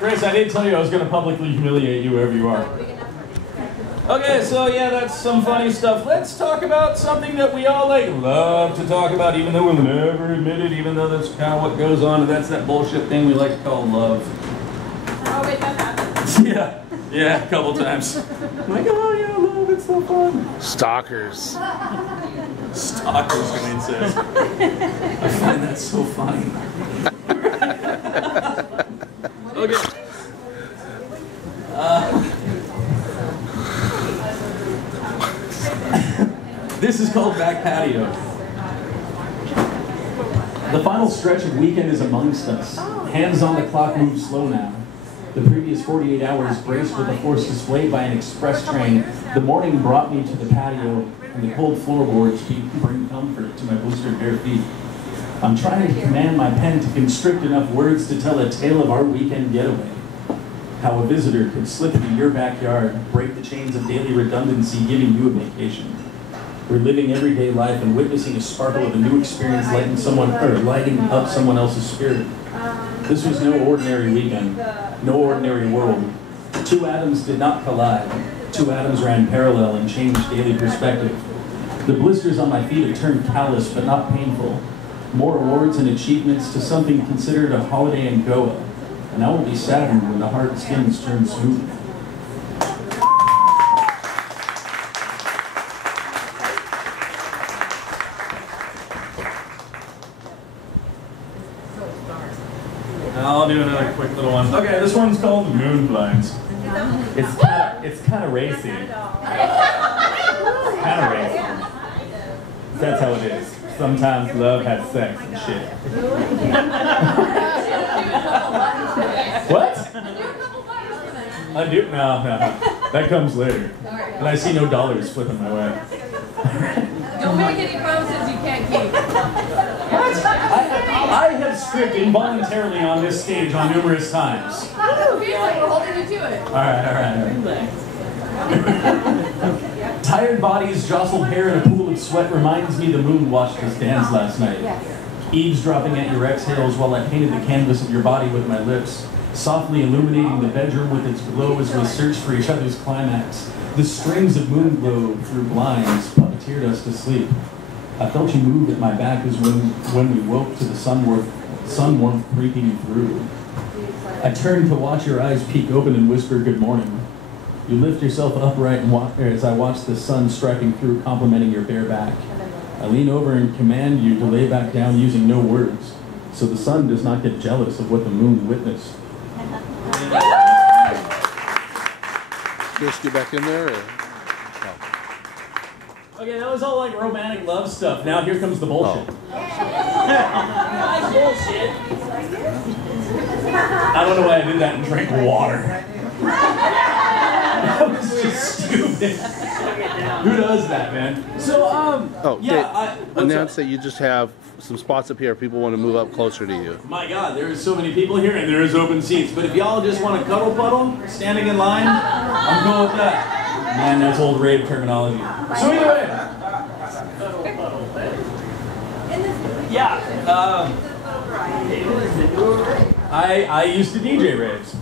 Grace, I did tell you I was going to publicly humiliate you wherever you are. Okay, so yeah, that's some funny stuff. Let's talk about something that we all love to talk about, even though we'll never admit it, even though that's kind of what goes on, and that's that bullshit thing we like to call love. Oh wait, that happened. Yeah, a couple times. Like, oh yeah, love, it's so fun. Stalkers. Stalkers, Wayne says. I find that so funny. Okay. This is called Back Patio. The final stretch of weekend is amongst us. Hands on the clock move slow now. The previous 48 hours braced with a force displayed by an express train, the morning brought me to the patio, and the cold floorboards bring comfort to my blistered bare feet. I'm trying to command my pen to constrict enough words to tell a tale of our weekend getaway. How a visitor could slip into your backyard, break the chains of daily redundancy, giving you a vacation. We're living everyday life and witnessing a sparkle of a new experience lighting up someone else's spirit. This was no ordinary weekend, no ordinary world. Two atoms did not collide. Two atoms ran parallel and changed daily perspective. The blisters on my feet have turned callous but not painful. More awards and achievements to something considered a holiday in Goa. And I will be saddened when the hard skins turn smooth. I'll do another quick little one. Okay, this one's called Moon Blinds. It's kind of racy. Kind of racy. That's how it is. Sometimes love has sex and shit. What? I do? No. That comes later. And I see no dollars flipping my way. Don't make any promises you can't keep. What? I have stripped involuntarily on this stage on numerous times. Feels like we're holding you to it. All right. Tired bodies, jostled hair, and a pool of sweat reminds me the moon watched us dance last night. Eavesdropping at your exhales while I painted the canvas of your body with my lips, softly illuminating the bedroom with its glow as we searched for each other's climax. The strings of moon glow through blinds puppeteered us to sleep. I felt you move at my back as when we woke to the sun warmth creeping through. I turned to watch your eyes peek open and whisper good morning. You lift yourself upright and as I watch the sun striking through, complimenting your bare back. I lean over and command you to lay back down using no words, so the sun does not get jealous of what the moon witnessed. Just get back in there? Or? Oh. Okay, that was all like romantic love stuff. Now here comes the bullshit. That's bullshit. I don't know why I did that and drank water. That was just stupid. Who does that, man? So, announce that you just have some spots up here. People want to move up closer to you. My God, there is so many people here, and there is open seats. But if y'all just want to cuddle puddle, standing in line, I'm cool with that. Man, that's old rave terminology. So anyway, I used to DJ raves.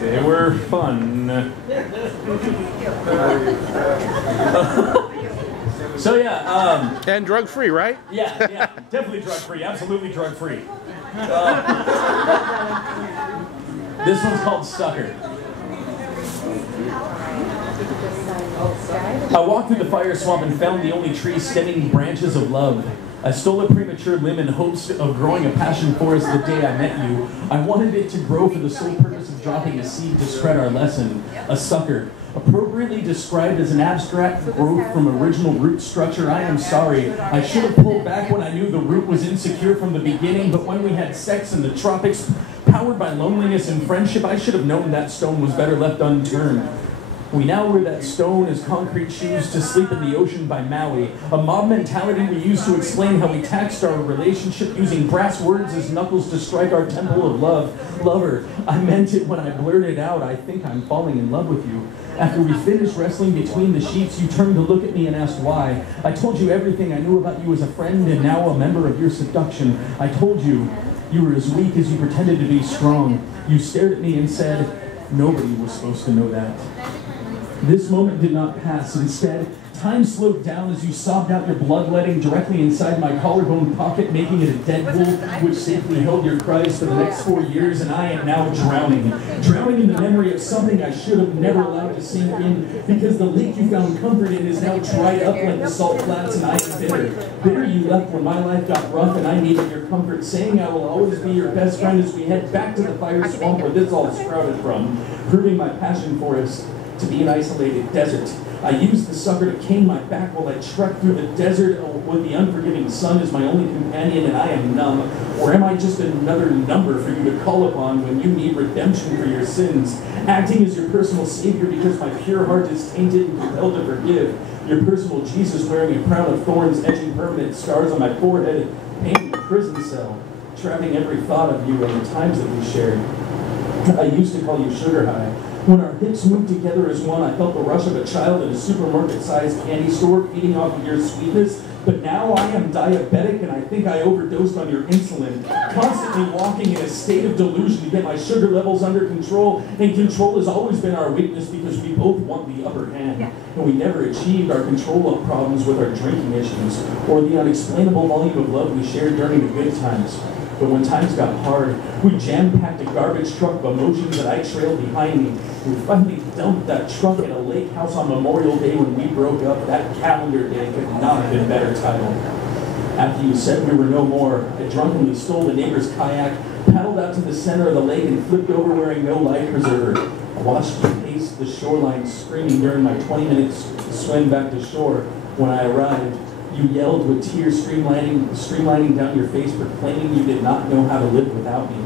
They were fun. So yeah, and drug-free, right? Yeah, definitely drug-free, absolutely drug-free. This one's called Sucker. I walked through the fire swamp and found the only tree stemming branches of love. I stole a premature limb in hopes of growing a passion forest the day I met you. I wanted it to grow for the sole purpose of dropping a seed to spread our lesson. A sucker. Appropriately described as an abstract growth from original root structure, I am sorry. I should have pulled back when I knew the root was insecure from the beginning, but when we had sex in the tropics, powered by loneliness and friendship, I should have known that stone was better left unturned. We now wear that stone as concrete shoes to sleep in the ocean by Maui. A mob mentality we use to explain how we taxed our relationship using brass words as knuckles to strike our temple of love. Lover, I meant it when I blurted out, I think I'm falling in love with you. After we finished wrestling between the sheets, you turned to look at me and asked why. I told you everything I knew about you as a friend and now a member of your seduction. I told you You were as weak as you pretended to be strong. You stared at me and said, nobody was supposed to know that. This moment did not pass. Instead, time slowed down as you sobbed out your bloodletting directly inside my collarbone pocket, making it a deadpool which safely held your cries for the next 4 years, and I am now drowning. Drowning in the memory of something I should have never allowed to sink in, because the lake you found comfort in is now dried up like the salt flats, and I am bitter. Bitter you left when my life got rough and I needed your comfort, saying I will always be your best friend as we head back to the fire swamp where this all sprouted from, proving my passion for us to be an isolated desert. I used the sucker to cane my back while I trekked through the desert with the unforgiving sun as my only companion, and I am numb. Or am I just another number for you to call upon when you need redemption for your sins? Acting as your personal savior because my pure heart is tainted and compelled to forgive. Your personal Jesus wearing a crown of thorns, etching permanent scars on my forehead, painting a prison cell, trapping every thought of you and the times that we shared. I used to call you Sugar High. When our hips moved together as one, I felt the rush of a child in a supermarket-sized candy store feeding off of your sweetness. But now I am diabetic and I think I overdosed on your insulin, constantly walking in a state of delusion to get my sugar levels under control. And control has always been our weakness because we both want the upper hand. And we never achieved our control of problems with our drinking issues or the unexplainable volume of love we shared during the good times. But when times got hard, we jam-packed a garbage truck of emotions that I trailed behind me. We finally dumped that truck at a lake house on Memorial Day when we broke up. That calendar day could not have been better titled. After you said we were no more, I drunkenly stole the neighbor's kayak, paddled out to the center of the lake, and flipped over wearing no life preserver. I watched you pace the shoreline, screaming during my 20-minute swim back to shore. When I arrived, you yelled with tears streamlining down your face, proclaiming you did not know how to live without me.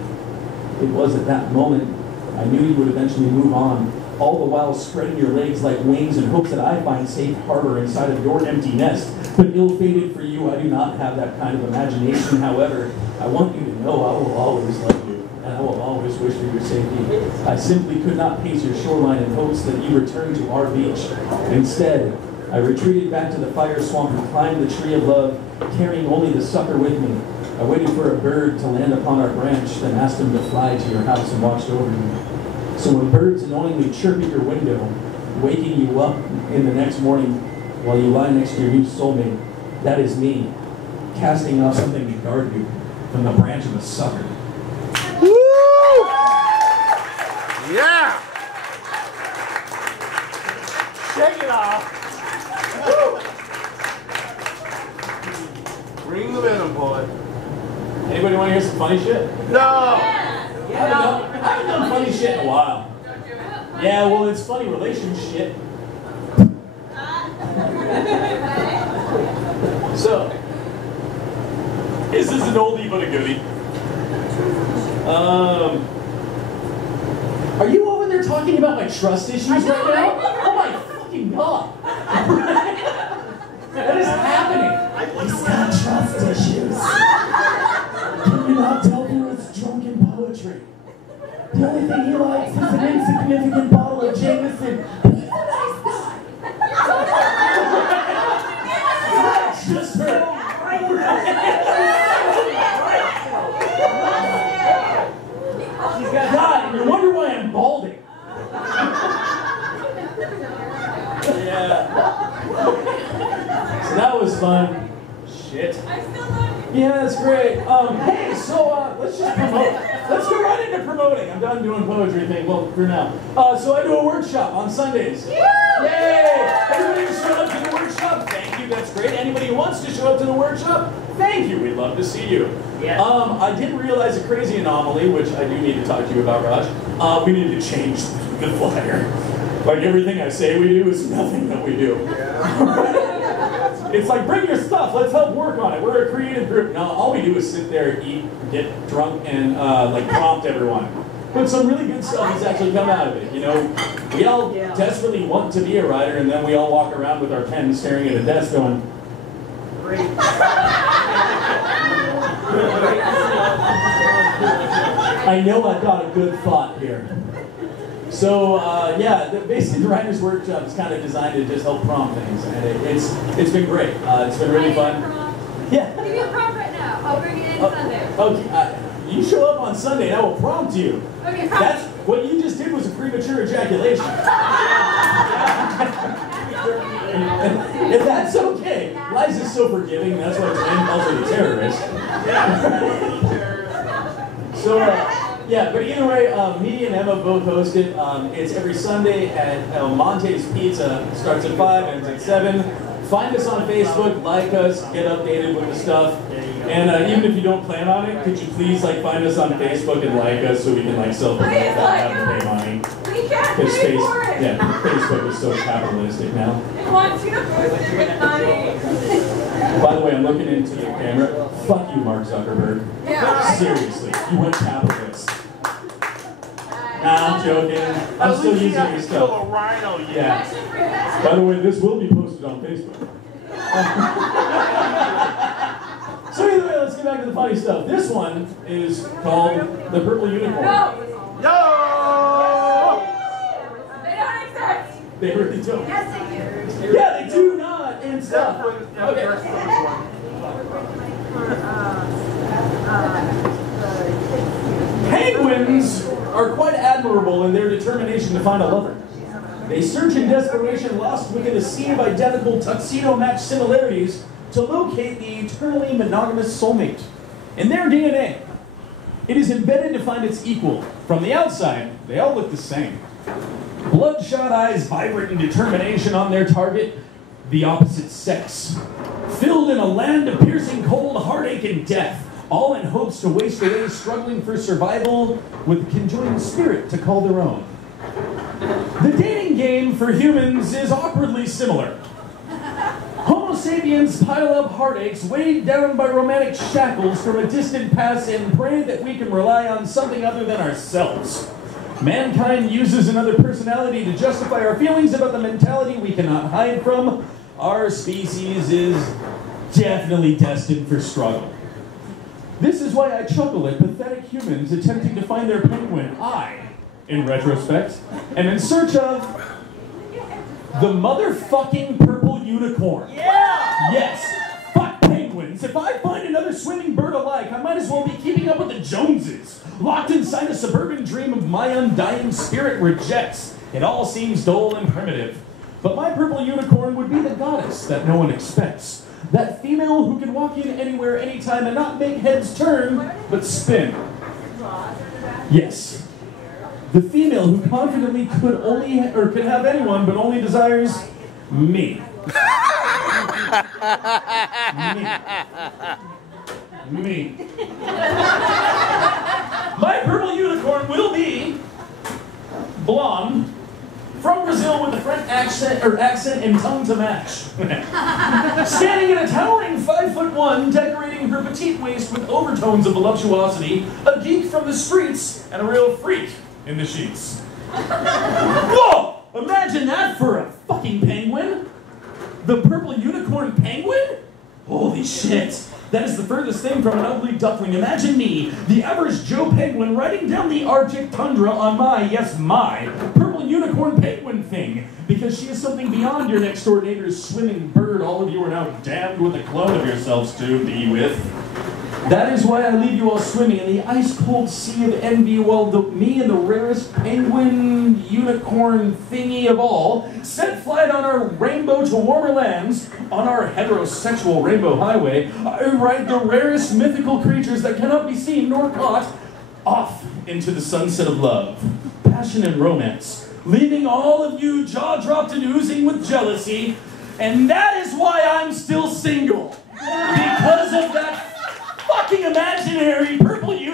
It was at that moment I knew you would eventually move on, all the while spreading your legs like wings in hopes that I find safe harbor inside of your empty nest. But ill-fated for you, I do not have that kind of imagination. However, I want you to know I will always love you, and I will always wish for your safety. I simply could not pace your shoreline in hopes that you return to our beach. Instead, I retreated back to the fire swamp and climbed the tree of love, carrying only the sucker with me. I waited for a bird to land upon our branch, then asked him to fly to your house and watched over you. So when birds annoyingly chirp at your window, waking you up in the next morning while you lie next to your new soulmate, that is me, casting off something to guard you from the branch of a sucker. Woo! Yeah! Shake it off! Bring the venom, boy. Anybody want to hear some funny shit? No! I haven't done funny shit in a while. Yeah, well, it's funny relationship. So, this is an oldie but a goodie. Are you over there talking about my trust issues right now? Oh my fucking god! What is happening? He's got trust issues. Can you not tell through his drunken poetry? The only thing he likes is an insignificant bottle of Jameson. He's a nice guy. Just for... God, you wonder why I'm balding. Yeah. So that was fun. Shit. Yeah, that's great. Hey, so let's just promote. Let's go right into promoting. I'm done doing poetry thing, well, for now. So I do a workshop on Sundays. Yay! Everybody who showed up to the workshop, thank you, that's great. Anybody who wants to show up to the workshop, thank you, we'd love to see you. Yes. I did realize a crazy anomaly, which I do need to talk to you about, Raj. We need to change the flyer. Like everything I say we do is nothing that we do. Yeah. It's like, bring your stuff, let's help work on it. We're a creative group. No, all we do is sit there, eat, get drunk, and like prompt everyone. But some really good stuff has actually come out of it. You know, we all desperately want to be a writer, and then we all walk around with our pens staring at a desk going, great. I know I've got a good thought here. So yeah, basically the Writer's Workshop is kind of designed to just help prompt things, and it's been great. It's been really fun. Yeah. Give me a prompt right now. I'll bring it in Sunday. Okay. You show up on Sunday and I will prompt you. Okay, That's what you just did was a premature ejaculation. If that's okay. Liza's so forgiving, that's why Jane calls her the terrorist. So, yeah, but either way, me and Emma both host it. It's every Sunday at Monte's Pizza. Starts at 5, ends at 7. Find us on Facebook, like us, get updated with the stuff. And even if you don't plan on it, could you please find us on Facebook and like us so we can self-promote without having to pay money? We can't pay for it. Yeah, Facebook is so capitalistic now. They want you to post it with money. By the way, I'm looking into the camera. Fuck you, Mark Zuckerberg. Yeah. Seriously, you went capitalist. Nah, I'm joking. I'm still using your stuff. Yeah. By the way, this will be posted on Facebook. So either way, let's get back to the funny stuff. This one is called the Purple Unicorn. No. Yo! They don't exist. They really don't. Yes, they do. Yeah, they do not and stuff. Okay. Penguins are quite admirable in their determination to find a lover. They search in desperation, lost within a sea of identical tuxedo-matched similarities to locate the eternally monogamous soulmate. In their DNA, it is embedded to find its equal. From the outside, they all look the same. Bloodshot eyes, vibrant in determination on their target, the opposite sex. Filled in a land of piercing cold, heartache, and death, all in hopes to waste away struggling for survival with a conjoined spirit to call their own. The dating game for humans is awkwardly similar. Homo sapiens pile up heartaches weighed down by romantic shackles from a distant past and pray that we can rely on something other than ourselves. Mankind uses another personality to justify our feelings about the mentality we cannot hide from. Our species is definitely destined for struggle. This is why I chuckle at pathetic humans attempting to find their penguin. In retrospect, am in search of the motherfucking purple unicorn. Yeah! Yes, fuck penguins. If I find another swimming bird alike, I might as well be keeping up with the Joneses. Locked inside a suburban dream of my undying spirit rejects. It all seems dull and primitive. But my purple unicorn would be the goddess that no one expects. That female who can walk in anywhere, anytime, and not make heads turn, but spin. Yes. The female who confidently could have anyone, but only desires me. Me. My purple unicorn will be blonde, from Brazil with a French accent and tongue to match. Standing in a towering 5'1", decorating her petite waist with overtones of voluptuosity, a geek from the streets, and a real freak in the sheets. Whoa! Imagine that for a fucking penguin! The purple unicorn penguin? Holy shit! That is the furthest thing from an ugly duckling. Imagine me, the average Joe Penguin, riding down the Arctic tundra on my, yes, my, purple unicorn penguin thing. Because she is something beyond your next door neighbor's swimming bird all of you are now damned with a clone of yourselves to be with. That is why I leave you all swimming in the ice-cold sea of envy while me and the rarest penguin unicorn thingy of all set flight on our rainbow to warmer lands, on our heterosexual rainbow highway. I ride the rarest mythical creatures that cannot be seen nor caught off into the sunset of love, passion, and romance, leaving all of you jaw-dropped and oozing with jealousy. And that is why I'm still single. Because of that fucking imaginary purple unicorn.